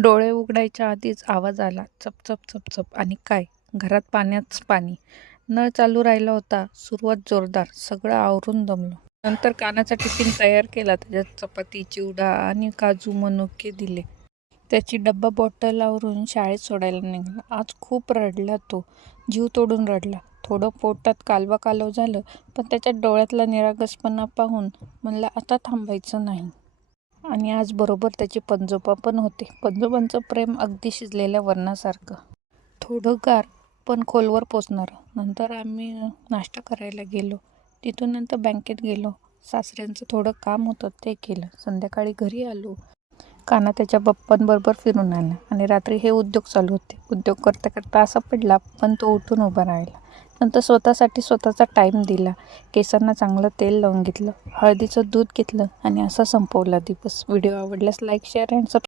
डोळे उघडायच्या आधीच आवाज आला, चपचप चपचप. आणि काय, घरात पाण्याच पाणी. नळ चालू राहिला होता. सुरुवात जोरदार. सगळं आवरून दमलो. नंतर कानाचा टिफिन तयार केला. त्याच्यात चपाती, चिवडा आणि काजू मनुके दिले. त्याची डब्बा बॉटल आवरून शाळेत सोडायला निघाला. आज खूप रडला तो. जीव तोडून रडला. थोडं पोटात कालवा कालव झालं, पण त्याच्या डोळ्यातला निरागसपणा पाहून म्हणलं आता थांबायचं नाही. आणि आज बरोबर त्याचे पणजोबा पण होते. पणजोबांचं प्रेम अगदी शिजलेल्या वरणासारखं. थोडं गार पण खोलवर पोचणारं. नंतर आम्ही नाश्ता करायला गेलो. तिथून नंतर बँकेत गेलो. सासऱ्यांचं थोडं काम होतं ते केलं. संध्याकाळी घरी आलो. काना त्याच्या पप्पांबरोबर फिरून आला. आणि रात्री हे उद्योग चालू होते. उद्योग करता करता असा पडला, पण तो उठून उभा राहिला. नंतर स्वतःसाठी स्वतःचा टाईम दिला. केसांना चांगलं तेल लावून घेतलं. हळदीचं दूध घेतलं आणि असा संपवला दिवस. व्हिडिओ आवडल्यास लाईक, शेअर अँड सबस्क्राईब.